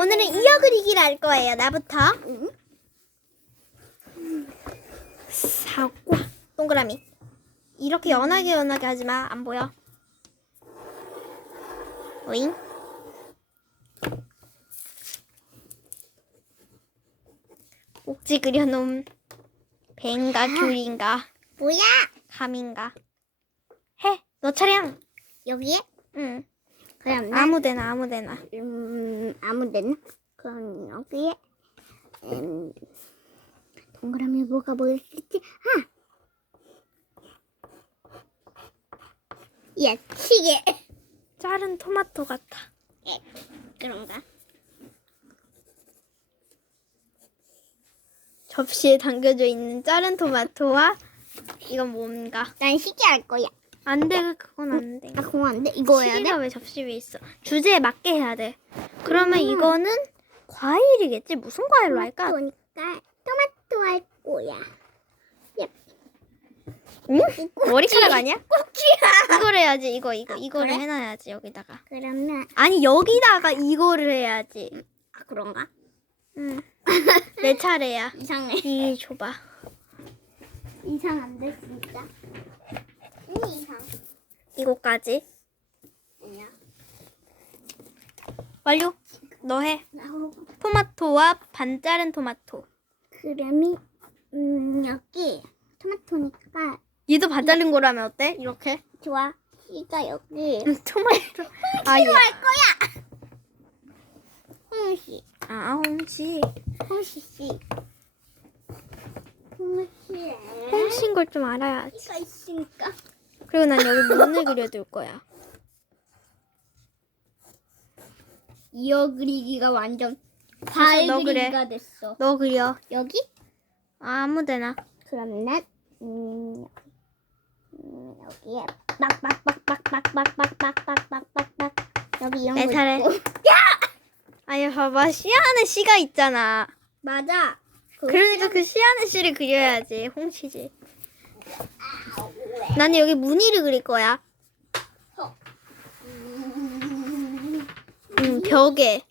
오늘은 이어 그리기를 할 거예요. 나부터. 응? 사과. 동그라미. 이렇게 연하게 연하게 하지 마. 안 보여. 오잉. 꼭지 그려놓은 배인가 귤인가 뭐야? 감인가 해. 너 차량. 여기에? 응. 그럼 나 아무데나 아무데나. 음, 아무데나? 그럼 여기에 음, 동그라미 뭐가 보였을지 아! 야, 시계 자른 토마토 같아. 에, 그런가? 접시에 담겨져 있는 자른 토마토와 이건 뭔가 난 시계 할 거야 안 돼. 그건 안 돼. 아, 그거 안 돼? 이거 해야 돼? 왜 접시 위에 있어? 주제에 맞게 해야 돼. 그러면 음. 이거는 과일이겠지? 무슨 과일로 할까? 토마토니까 토마토 할 거야 응? 머리카락 아니야? 꼭지야 이걸 해야지. 이거 이거 이거를 그래? 해놔야지 여기다가. 그러면 아니 여기다가 이거를 해야지. 아, 그런가? 응. 내 차례야. 이상해 이 줘봐. 이상한데 진짜 응 이상 이거까지 완료. 너 해. 토마토와 반 자른 토마토. 그림이 음 여기 토마토니까 얘도 반 자른 거로 하면 어때? 이렇게. 좋아 씨가 여기 응, 토마토. 아 예. 할 거야 홍시 아 홍시. 홍시 씨 홍시 홍시인 걸 좀 알아야지. 씨가 있으니까 그리고 난 여기 문을 그려둘 거야. 이어 그리기가 완전 너 과일 그래. 그리기가 됐어 너 그려. 여기 아무데나. 그럼 난 음, 음, 여기에 빡빡빡빡빡빡빡빡빡빡빡 여기 이런 내 거 차례. 있고 아니 봐봐 씨 안에 씨가 있잖아. 맞아 그 그러니까 그 씨 안에 씨를 그려야지. 홍시지. 나는 여기 무늬를 그릴 거야. 응 벽에.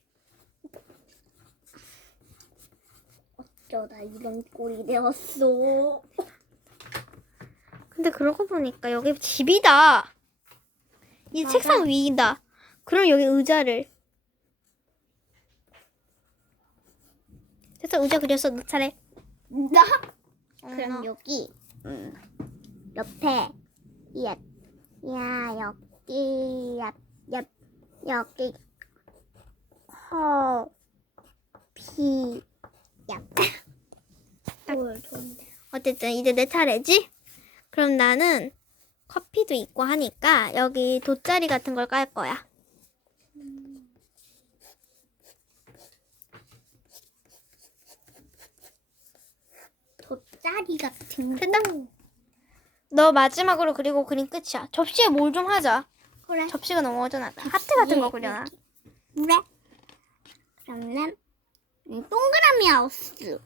어쩌다 이런 꼴이 되었어 근데 그러고 보니까 여기 집이다. 이 맞아. 책상 위이다. 그럼 여기 의자를. 됐어 의자 그렸어 너 차례. 나? 어, 그럼 너. 여기 음, 옆에 야, 야 여기 야, 야, 여기 커피 좋은데 어쨌든 이제 내 차례지? 그럼 나는 커피도 있고 하니까 여기 돗자리 같은 걸 깔 거야. 돗자리 같은 거. 너 마지막으로 그리고 그림 끝이야. 접시에 뭘 좀 하자. 그래 접시가 너무 어전하다. 하트 같은 거 그려놔. 그래 그러면 음, 동그라미 하우스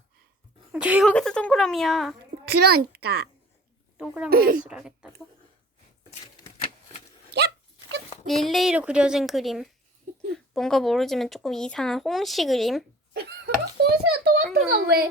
여기서 동그라미야. 그러니까 동그라미 하우스를 하겠다고? 릴레이로 그려진 그림. 뭔가 모르지만 조금 이상한 홍시 그림. 홍시가 토마토가 왜